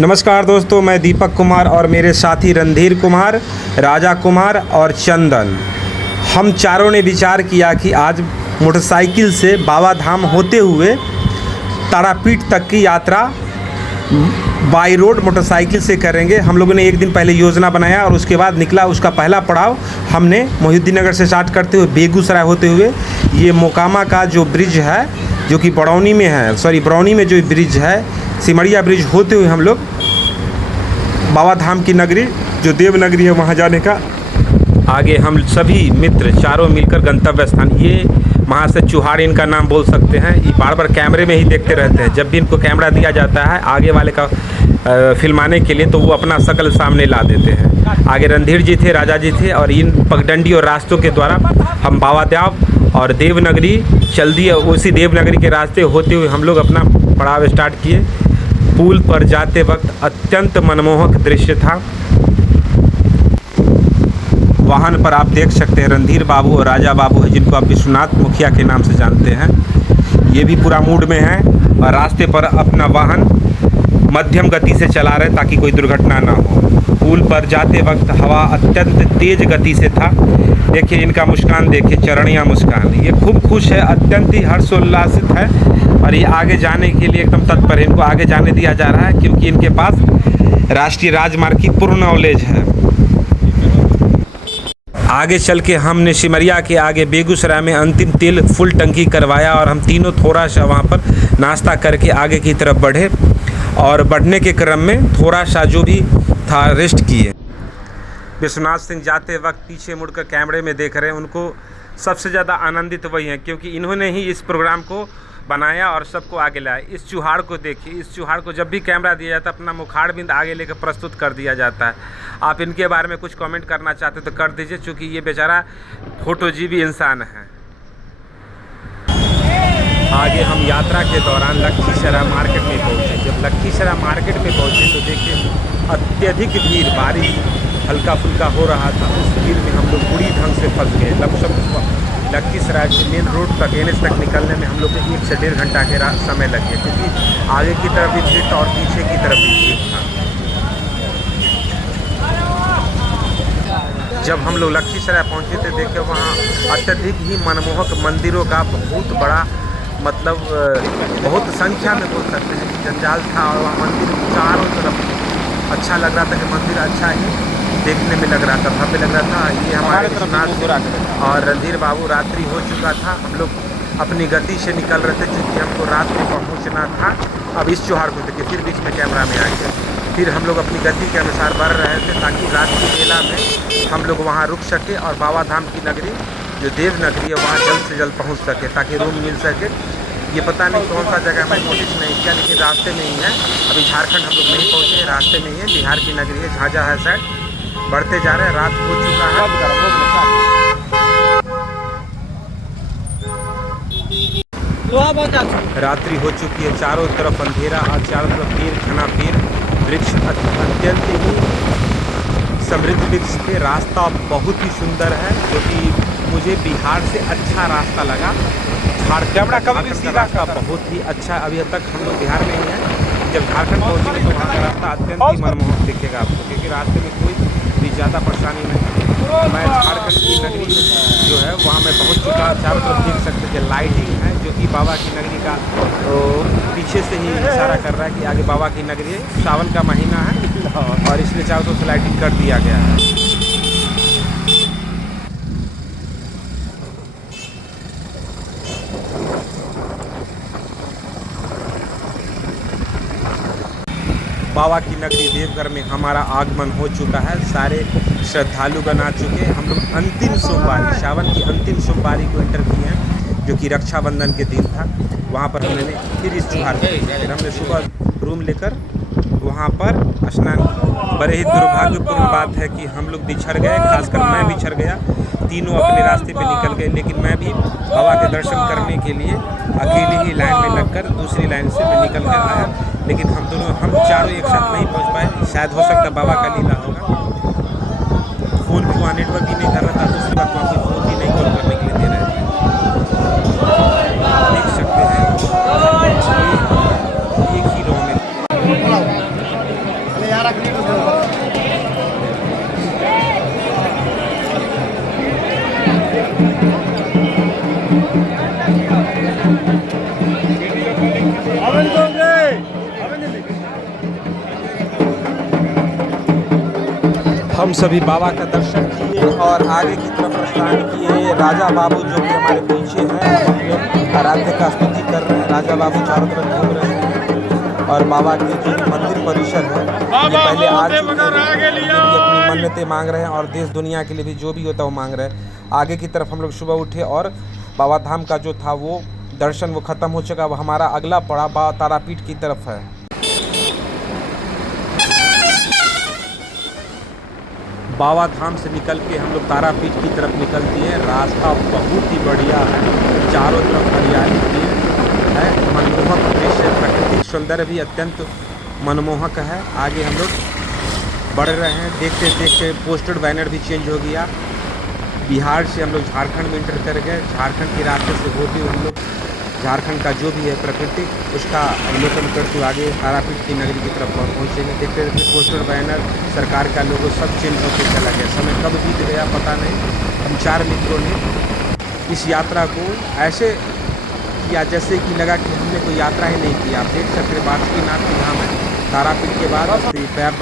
नमस्कार दोस्तों, मैं दीपक कुमार और मेरे साथी रणधीर कुमार, राजा कुमार और चंदन। हम चारों ने विचार किया कि आज मोटरसाइकिल से बाबा धाम होते हुए तारापीठ तक की यात्रा बाई रोड मोटरसाइकिल से करेंगे। हम लोगों ने एक दिन पहले योजना बनाया और उसके बाद निकला। उसका पहला पड़ाव हमने मोहिउद्दीन नगर से स्टार्ट करते हुए बेगूसराय होते हुए ये मोकामा का जो ब्रिज है, जो कि बरौनी में है, बरौनी में जो ब्रिज है, सिमरिया ब्रिज होते हुए हम लोग बाबा धाम की नगरी जो देव नगरी है वहाँ जाने का आगे हम सभी मित्र चारों मिलकर गंतव्य स्थान, ये वहाँ से चुहाड़ इनका नाम बोल सकते हैं। ये बार बार कैमरे में ही देखते रहते हैं। जब भी इनको कैमरा दिया जाता है आगे वाले का फिल्माने के लिए तो वो अपना शकल सामने ला देते हैं। आगे रणधीर जी थे, राजा जी थे और इन पगडंडी और रास्तों के द्वारा हम बाबा धाम और देवनगरी चल दिए। उसी देवनगरी के रास्ते होते हुए हम लोग अपना पड़ाव स्टार्ट किए। पुल पर जाते वक्त अत्यंत मनमोहक दृश्य था। वाहन पर आप देख सकते हैं रणधीर बाबू और राजा बाबू है, जिनको आप विश्वनाथ मुखिया के नाम से जानते हैं। ये भी पूरा मूड में है और रास्ते पर अपना वाहन मध्यम गति से चला रहे ताकि कोई दुर्घटना ना हो। पुल पर जाते वक्त हवा अत्यंत तेज गति से था। देखिए इनका मुस्कान, देखिए चरणिया मुस्कान, ये खूब खुश है, अत्यंत ही हर्षोल्लासित है और ये आगे जाने के लिए एकदम तत्पर है। इनको आगे जाने दिया जा रहा है क्योंकि इनके पास राष्ट्रीय राजमार्ग की पूर्ण नॉलेज है। आगे चल के हमने सिमरिया के आगे बेगूसराय में अंतिम तेल फुल टंकी करवाया और हम तीनों थोड़ा सा वहाँ पर नाश्ता करके आगे की तरफ बढ़े और बढ़ने के क्रम में थोड़ा सा जो भी था रेस्ट किए। विश्वनाथ सिंह जाते वक्त पीछे मुड़कर कैमरे में देख रहे हैं। उनको सबसे ज़्यादा आनंदित वही हैं क्योंकि इन्होंने ही इस प्रोग्राम को बनाया और सबको आगे लाया। इस चुहाड़ को देखिए, इस चुहाड़ को जब भी कैमरा दिया जाता है अपना मुखाड़ बिंद आगे लेकर प्रस्तुत कर दिया जाता है। आप इनके बारे में कुछ कमेंट करना चाहते तो कर दीजिए, क्योंकि ये बेचारा फोटोजीवी इंसान है। आगे हम यात्रा के दौरान लखीसराय मार्केट में पहुँचे। जब लखीसराय मार्केट में पहुँचे तो देखिए अत्यधिक भीड़, बारिश हल्का फुल्का हो रहा था। उस भीड़ में हम लोग बुरी ढंग से फंस गए। लमसम लखीसराय से मेन रोड तक NH तक निकलने में हम लोग को 1 से 1.5 घंटा के समय लग गया, क्योंकि आगे की तरफ भी भीड़ और पीछे की तरफ भी भीड़ था। जब हम लोग लखीसराय पहुँचे थे देखे वहाँ अत्यधिक ही मनमोहक मंदिरों का बहुत बड़ा बहुत संख्या में बोल सकते हैं कि जंजाल था और वहाँ मंदिर चारों तरफ अच्छा लग रहा था कि मंदिर अच्छा ही देखने में लग रहा था, भव्य लग रहा था। ये हमारे विश्वनाथ और रणधीर बाबू, रात्रि हो चुका था। हम लोग अपनी गति से निकल रहे थे क्योंकि हमको रात में पहुंचना था। अब इस चौहार को देखिए फिर बीच में कैमरा में आ गया। फिर हम लोग अपनी गति के अनुसार बढ़ रहे थे ताकि रात की बेला में हम लोग वहाँ रुक सके और बाबा धाम की नगरी जो देव नगरी है वहाँ जल्द से जल्द पहुँच सके ताकि रूम मिल सके। ये पता नहीं कौन सा जगह मैं नोटिस नहीं किया, लेकिन रास्ते में ही है। अभी झारखंड हम लोग नहीं पहुँचे, रास्ते में ही है। बिहार की नगरी है, झाझा है साइड। बढ़ते जा रहे हैं, रात हो चुका है। रात्रि हो चुकी है, चारों तरफ अंधेरा और चारों तरफ पेड़, घना पेड़, वृक्ष अत्यंत ही समृद्ध वृक्ष थे। रास्ता बहुत ही सुंदर है, जो कि मुझे बिहार से अच्छा रास्ता लगा। झारखंड का बहुत ही अच्छा। अभी तक हम लोग बिहार में ही हैं। जब झारखंड पहुँचेंगे तो वहाँ का रास्ता अत्यंत ही मनमोहक दिखेगा आपको, क्योंकि रास्ते में कोई भी ज़्यादा परेशानी नहीं। मैं झारखंड की नगरी जो है वहाँ मैं पहुँच चुका। चारों तरफ देख सकते हैं कि लाइटिंग है, जो कि बाबा की नगरी का पीछे से ही इशारा कर रहा है कि आगे बाबा की नगरी है। सावन का महीना है और इसलिए चारों तरफ से लाइटिंग कर दिया गया है। बाबा की नगरी देवघर में हमारा आगमन हो चुका है। सारे श्रद्धालुगण आ चुके हैं। हम लोग अंतिम सोमवारी, सावन की अंतिम सोमवारी को एंटर किए हैं, जो कि रक्षाबंधन के दिन था। वहाँ पर हमने फिर इस चुहार फिर हमने सुबह रूम लेकर वहाँ पर स्नान। बड़े ही दुर्भाग्यपूर्ण बात है कि हम लोग बिछड़ गए, खासकर मैं बिछड़ गया। तीनों अपने रास्ते पे निकल गए, लेकिन मैं भी बाबा के दर्शन करने के लिए अकेले ही लाइन में लगकर दूसरी लाइन से मैं निकल कर आया। लेकिन हम चारों एक साथ नहीं पहुंच पाए। शायद हो सकता बाबा का लीला होगा। फ़ोन भी वहाँ नेटवर्क भी नहीं कर रहा था। दूसरी बात वहाँ फ़ोन भी नहीं कॉल करने के लिए दे रहे थे। देख सकते हैं एक ही रो में हम सभी बाबा का दर्शन किए और आगे की तरफ प्रस्थान किए। राजा बाबू जो कि हमारे पीछे हैं, अपने आराध्य का स्तुति कर रहे हैं। राजा बाबू चारों तरफ घूम रहे हैं और बाबा के जो मंदिर परिसर है ये पहले आ चुके हैं, भी अपनी मन्नतें मांग रहे हैं और देश दुनिया के लिए भी जो भी होता है वो मांग रहे हैं। आगे की तरफ हम लोग सुबह उठे और बाबा धाम का जो था वो दर्शन वो ख़त्म हो चुका। अब हमारा अगला पड़ाव तारापीठ की तरफ है। बाबा धाम से निकल के हम लोग तारापीठ की तरफ निकल दिए। रास्ता बहुत ही बढ़िया है, चारों तरफ हरियाली की है, मनमोहक दृश्य, प्राकृतिक सौंदर्य भी अत्यंत मनमोहक है। आगे हम लोग बढ़ रहे हैं, देखते देखते पोस्टर बैनर भी चेंज हो गया। बिहार से हम लोग झारखंड में इंटर कर गए। झारखंड के रास्ते से होते हुए हम लोग झारखंड का जो भी है प्राकृतिक उसका अवलोकन करते आगे तारापीठ की नगरी की तरफ पहुँचेंगे। देखते देखते पोस्टर बैनर सरकार का लोगो सब चेंज होकर चला गया। समय कब बीत गया पता नहीं। हम 4 मित्रों ने इस यात्रा को ऐसे किया जैसे कि लगा कि हमने कोई यात्रा ही नहीं की। आप देख सकते हैं बासुकीनाथ की धाम है, तारापीठ के बाद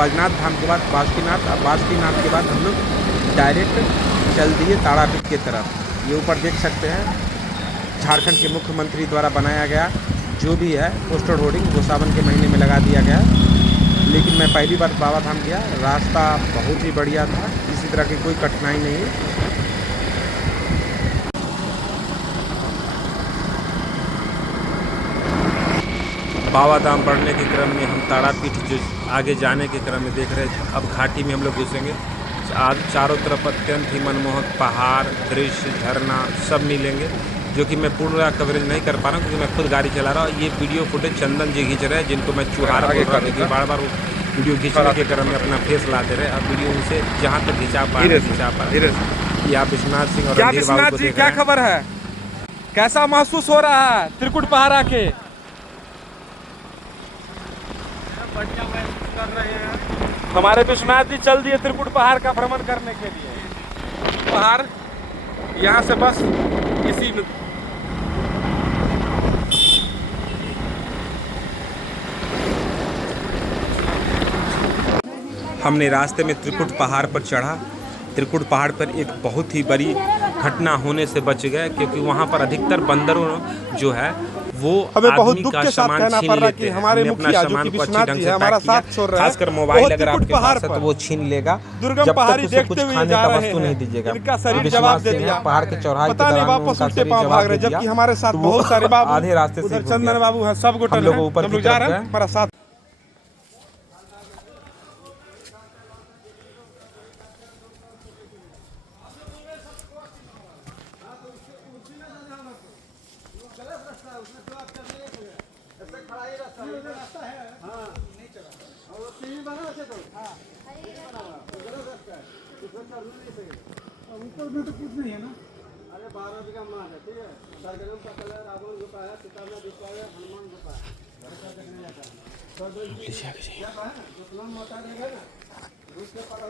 बैजनाथ धाम के बाद बासुकीनाथ, बासुकीनाथ के बाद हम लोग डायरेक्ट चल दिए तारापीठ की तरफ। ये ऊपर देख सकते हैं झारखंड के मुख्यमंत्री द्वारा बनाया गया जो भी है पोस्टर होर्डिंग वो सावन के महीने में लगा दिया गया। लेकिन मैं पहली बार बाबा धाम गया, रास्ता बहुत ही बढ़िया था, किसी तरह की कोई कठिनाई नहीं है। बाबा धाम बढ़ने के क्रम में हम तारापीठ जो आगे जाने के क्रम में देख रहे हैं। अब घाटी में हम लोग घुसेंगे। आज चारों तरफ अत्यंत ही मनमोहक पहाड़, दृश्य, झरना सब मिलेंगे, जो कि मैं पूर्ण कवरेज नहीं कर पा रहा हूँ क्योंकि मैं खुद गाड़ी चला रहा हूँ। ये वीडियो फुटेज चंदन जी खींच रहे हैं, जिनको मैं चुहार बोल रहा हूँ। बार बार वीडियो खींचने के क्रम में अपना फेस ला दे रहे हैं। अब वीडियो उनसे जहाँ तक खिंचा पा रहे हैं। आप विश्वनाथ सिंह और रणधीर बाबू को देख रहे हैं। क्या खबर है, कैसा महसूस हो रहा है त्रिकुट पहाड़ आके? बढ़िया महसूस कर रहे हैं। हमारे विश्वनाथ जी चल दिए त्रिकुट पहाड़ का भ्रमण करने के लिए। पहाड़ यहाँ से बस इसी हमने रास्ते में त्रिकुट पहाड़ पर चढ़ा। त्रिकुट पहाड़ पर एक बहुत ही बड़ी घटना होने से बच गए क्योंकि वहाँ पर अधिकतर बंदरों जो है वो हमें बहुत दुख के साथ कहना पड़ रहा है कि हमारे मुखिया जो कि विश्वनाथ जी है हमारा साथ छोड़ रहे हैं। खासकर मोबाइल अगर आपके पास है तो वो छीन लेगा। दुर्गम पहाड़ी देखते हुए खाने का वस्तु नहीं दीजिएगा। इनका शरीर जवाब दे दिया। पहाड़ के चौराहे पता नहीं वापस उल्टे पांव भाग रहे, जबकि हमारे साथ बहुत सारे बाबू आधे रास्ते से चंदन बाबू हैं, सब गोटे लोग ऊपर की जा रहे हैं हमारा साथ। ऊपर में तो कुछ नहीं है ना। अरे 12 बीघा माल है, ठीक है। सरगम का कलर रावण गुफा है, सीताना गुफा है, हनुमान गुफा है। ऐसा देखने जाता है। क्या है? जो नाम बता देगा ना उसके पता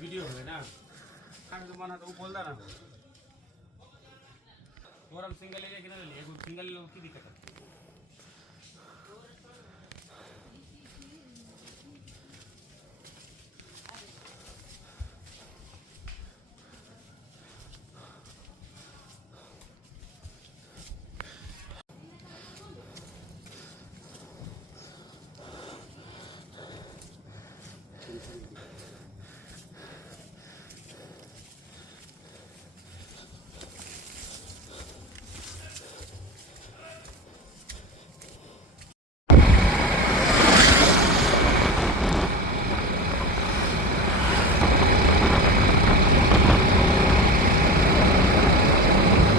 वीडियो है ना। खाने तो मना तो वो बोलता ना और हम सिंगल ले कि ना ले, सिंगल लोग की दिक्कत है।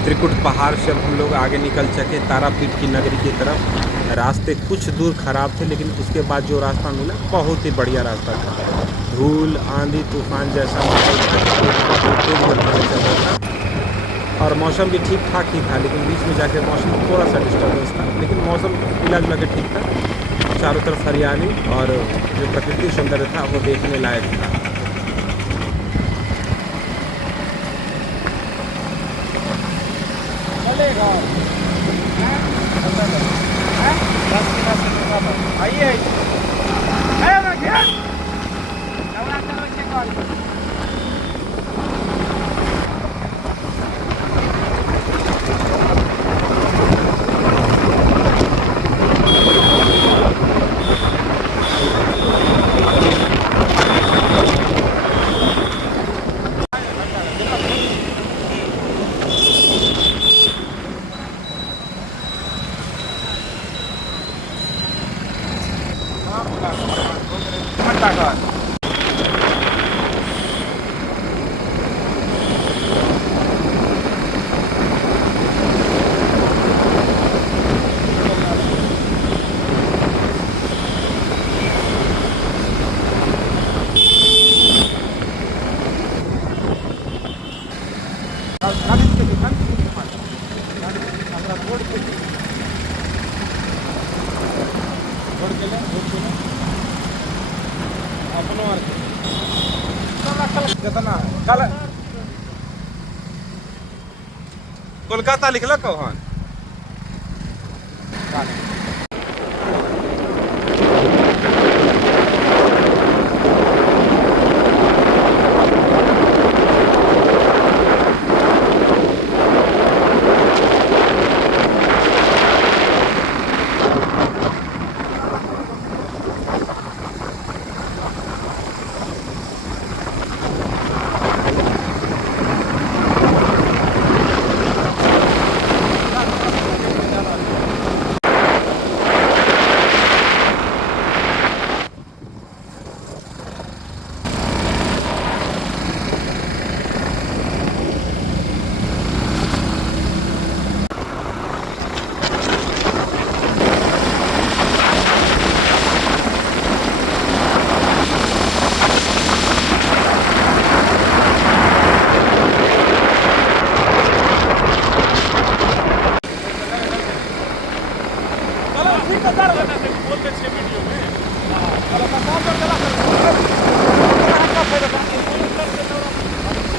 त्रिकुट पहाड़ से अब हम लोग आगे निकल सके तारापीठ की नगरी की तरफ। रास्ते कुछ दूर ख़राब थे लेकिन उसके बाद जो रास्ता मिला बहुत ही बढ़िया रास्ता था। धूल, आंधी, तूफान जैसा माहौल और मौसम भी ठीक ठाक ही था, लेकिन बीच में जाके मौसम में थोड़ा सा डिस्टर्बेंस था, लेकिन मौसम मिला जुला के ठीक था। चारों तरफ हरियाली और जो प्रकृति सौंदर्य था वो देखने लायक था। आइए कोलकाता लिखल कौन?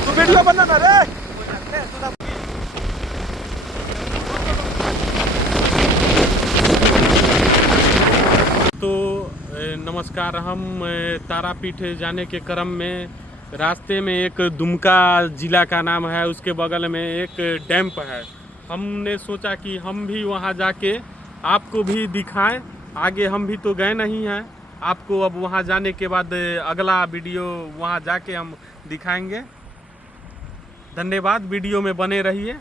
तू वीडियो बना ना रे। तो नमस्कार। हम तारापीठ जाने के क्रम में रास्ते में एक दुमका ज़िला का नाम है, उसके बगल में एक डैम्प है। हमने सोचा कि हम भी वहां जाके आपको भी दिखाएं। आगे हम भी तो गए नहीं हैं, आपको अब वहां जाने के बाद अगला वीडियो वहां जाके हम दिखाएंगे। धन्यवाद, वीडियो में बने रहिए।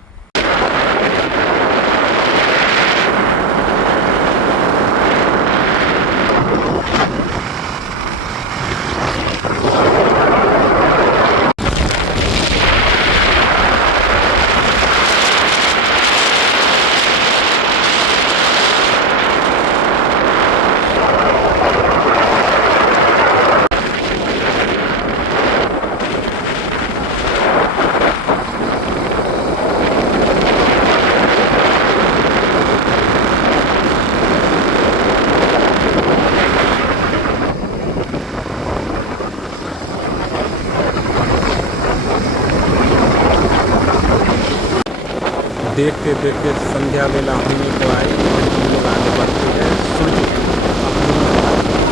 देखते देखते संध्या वेला होने को आई। हम लोग आगे बढ़ते गए। सूर्य अपनी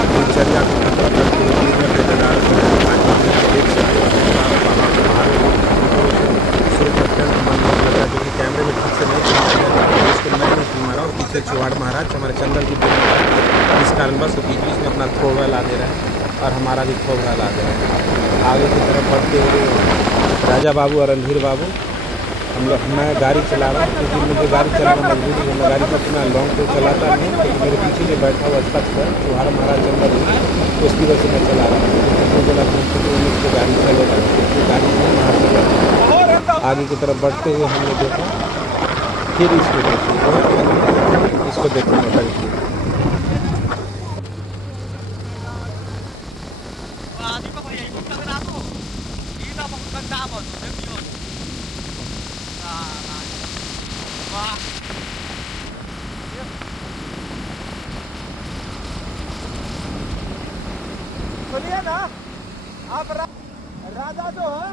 दिनचर्या को खत्म करते हुए गिरने के कगार पर है। आज हम देख सकते हैं पहाड़ सूर्य अत्यंत मनमोहक लग रहा है, जो कि कैमरे में ठीक से नहीं फिल्म गया, इसको मैंने फिल्म मारा और पीछे चौहाड़ महाराज हमारे चंदन की फिल्म, इस कारणवश वो बीच बीच में अपना थ्रोबॉल ला दे रहा है और हमारा भी थ्रोबॉल ला दे रहा है। आगे की तरफ बढ़ते हुए राजा बाबू और रणधीर बाबू, मैं गाड़ी चला रहा हूँ क्योंकि मुझे गाड़ी चलाना मजबूरी है। मैं गाड़ी को इतना लॉन्ग तो चलाता नहीं, क्योंकि मेरे पीछे जो बैठा हुआ शख्स है चौहाड़ महाराज चंदन, उसकी वजह से मैं चला रहा हूँ। मुझे बोला कि गाड़ी चलेगा, गाड़ी नहीं। आगे की तरफ बढ़ते हुए हमने देखा, फिर इसको देखिए, इसको देखने में लगी। सुनिए ना, आप राजा जो है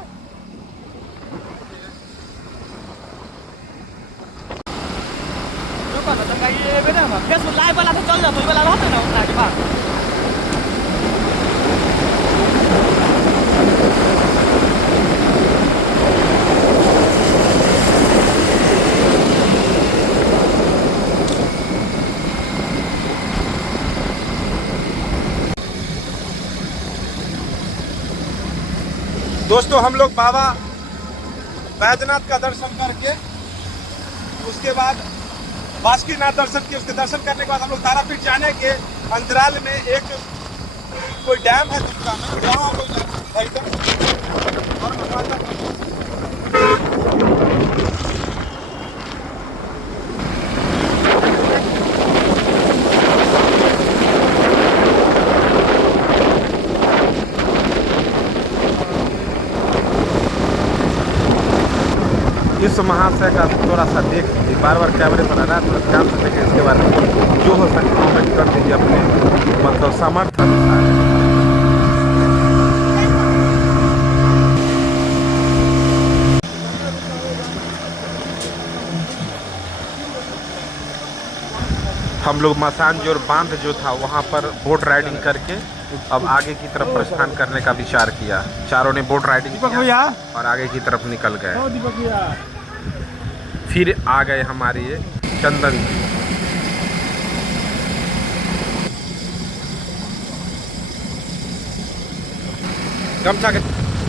फेसबुक लाइव वाला तो चल जाता है, वाला रहता है ना उतना के बाद। दोस्तों हम लोग बाबा बैजनाथ का दर्शन करके उसके बाद बासुकीनाथ दर्शन किए। उसके दर्शन करने के बाद हम लोग तारापीठ जाने के अंतराल में एक कोई डैम है दुमका में, वहाँ हम लोग इस महाशय का थोड़ा सा देख लीजिए, बार बार कैमरे पर आ रहा है, थोड़ा ध्यान से देखें। इसके बारे में जो हो सके कमेंट कर दीजिए अपने मतलब सामर्थ्य अनुसार। हम लोग मसानजोर बांध जो था वहाँ पर बोट राइडिंग करके अब आगे की तरफ प्रस्थान करने का विचार किया। चारों ने बोट राइडिंग किया और आगे की तरफ निकल गए। फिर आ गए हमारे ये चंदन जी।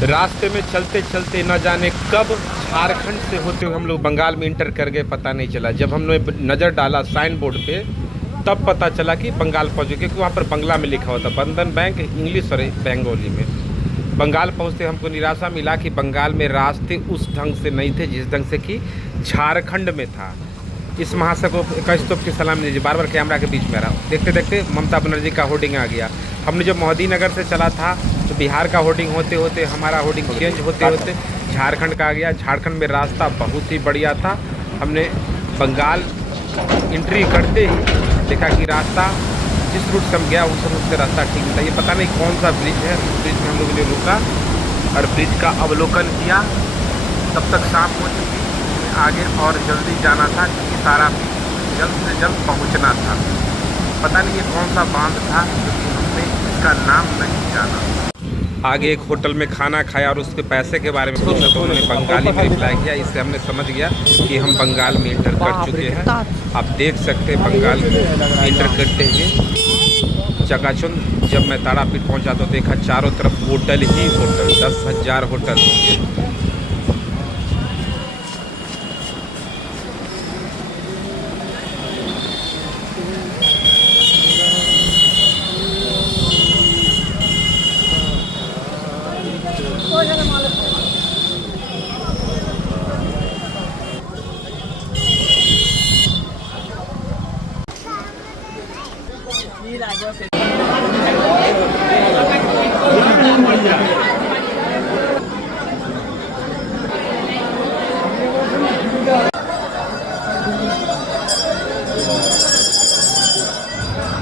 रास्ते में चलते चलते न जाने कब झारखंड से होते हुए हम लोग बंगाल में इंटर कर गए, पता नहीं चला। जब हमने नज़र डाला साइन बोर्ड पे तब पता चला कि बंगाल पहुँचे, क्योंकि वहाँ पर बंगला में लिखा होता बंधन बैंक इंग्लिश और बंगाली में। बंगाल पहुँचते हमको निराशा मिला कि बंगाल में रास्ते उस ढंग से नहीं थे जिस ढंग से कि झारखंड में था। इस महाशय को कस्तूप की सलाम दीजिए, बार बार कैमरा के बीच में रहा। देखते देखते ममता बनर्जी का होर्डिंग आ गया। हमने जब मोदी नगर से चला था तो बिहार का होर्डिंग होते होते हमारा होर्डिंग चेंज होते होते झारखंड का आ गया। झारखंड में रास्ता बहुत ही बढ़िया था। हमने बंगाल एंट्री करते ही देखा कि रास्ता जिस रूट से हम गया उस रूट से रास्ता ठीक था। ये पता नहीं कौन सा ब्रिज है, उस ब्रिज में हम लोगों ने रुका और ब्रिज का अवलोकन किया। तब तक शाम हो चुकी, आगे और जल्दी जाना था क्योंकि तारापीठ जल्द से जल्द पहुंचना था। पता नहीं ये कौन सा बांध था क्योंकि हमने इसका नाम नहीं जाना। आगे एक होटल में खाना खाया और उसके पैसे के बारे में पूछा तो उन्होंने बंगाली में रिप्लाई किया। इससे हमने समझ गया कि हम बंगाल में इंटर कर चुके हैं। आप देख सकते हैं बंगाल में इंटर करते हुए चकाचौंध। जब मैं तारापीठ पहुंचा तो देखा चारों तरफ होटल ही होटल, 10,000 होटल होंगे।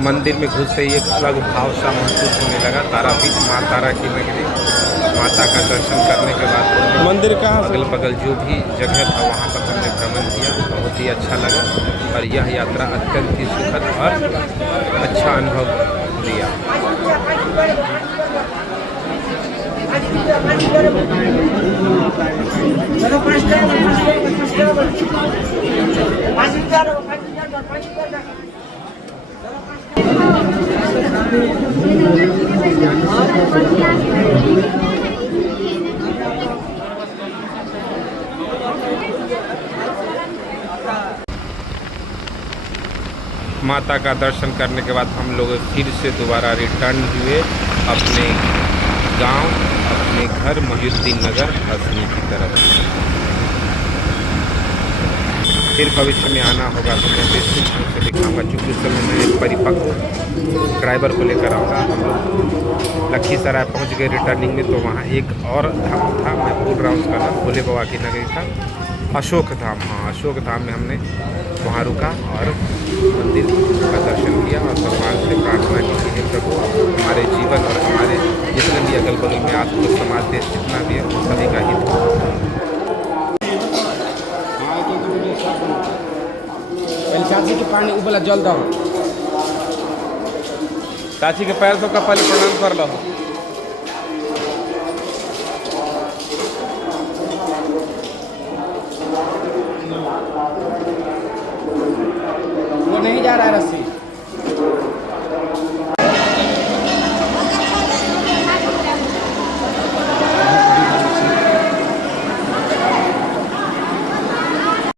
मंदिर में घुसते ही एक अलग भाव सा महसूस होने लगा। तारापीठ माँ तारा की नगरी, माता का दर्शन करने के बाद मंदिर का अगल बगल जो भी जगह था वहाँ पर हमने भ्रमण किया। बहुत ही अच्छा लगा और यह यात्रा अत्यंत ही सुखद और अच्छा अनुभव दिया। माता का दर्शन करने के बाद हम लोग फिर से दोबारा रिटर्न हुए अपने गांव, अपने घर मोहिउद्दीन नगर असनी की तरफ। फिर भविष्य में आना होगा तो मैं निश्चित रूप से दिखाऊंगा, चूँकि उस समय मैं एक परिपक्व ड्राइवर को लेकर आऊँगा। हम लोग लखीसराय पहुँच गए रिटर्निंग में, तो वहाँ एक और धाम था, मैं भूल रहा हूँ उसका नाम, भोले बाबा की नगरी था। अशोक धाम, हाँ अशोक धाम में हमने वहाँ रुका और मंदिर का दर्शन किया और भगवान से प्रार्थना की कि हे प्रभु हमारे जीवन और हमारे जितने भी अगल बगल में आस-पास समाज देश जितना भी है वो सभी का हित हो। पहले चाची के पानी उबला जल दो। चाची के पैर तो का पहले प्रणाम कर लो। वो नहीं जा रहा है रस्सी।